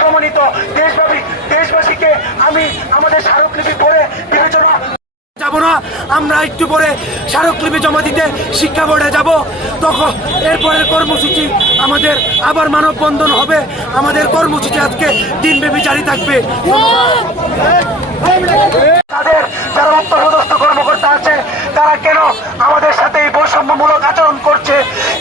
প্রমাণিত। দেশবাসীকে আমি আমাদের স্মারকলিপি পড়ে বিবেচনা যাব না। আমরা একটু পরে স্মারকলিপি জমা দিতে শিক্ষা বোর্ডে যাব। তখন এরপরের কর্মসূচি আমাদের আবার মানববন্ধন হবে। আমাদের কর্মসূচি আজকে দিনব্যাপী জারি থাকবে। তাদের যারা উচ্চপদস্থ কর্মকর্তা আছে তারা কেন আমাদের সাথে এই বৈষম্যমূলক আচরণ করছে,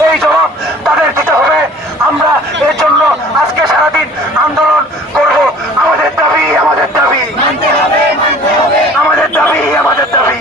এই জবাব তাদের দিতে হবে। আমরা এর জন্য আজকে সারাদিন আন্দোলন করব। আমাদের দাবি, আমাদের দাবি, আমাদের দাবি, আমাদের দাবি।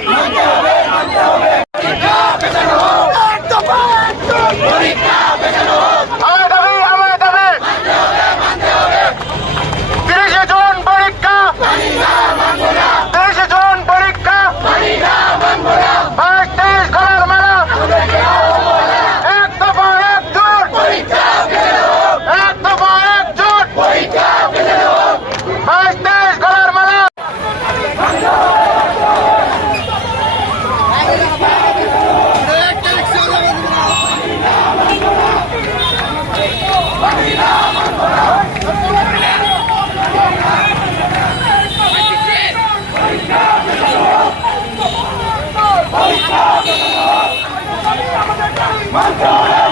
Mantra!